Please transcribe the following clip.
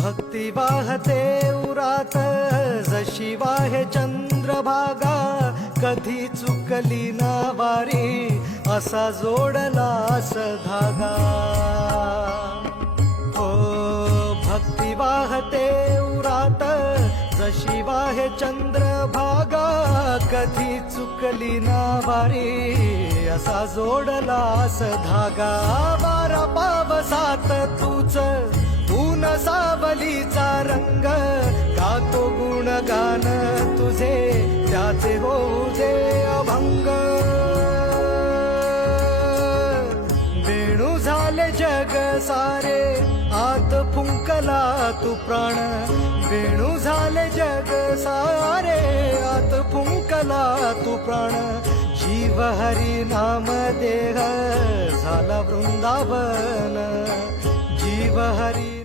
भक्ती वाहते उरात जशी वाहे चंद्रभागा, कधी चुकली ना वारी असा जोडलास धागा. हो भक्ती वाहते उरात जशी वाहे चंद्रभागा, कधी चुकली ना वारी असा जोडलास धागा. वारा पावसात तूच ऊन सावलीचा रंग, गातो गुणगान तुझे त्याचे होऊ दे अभंग. वेणू झाले जग सारे आत फुंकला तू प्राण, वेणू झाले जग सारे आत फुंकला तू प्राण. जीव हरी नाम देह झाला वृंदावन, जीव हरी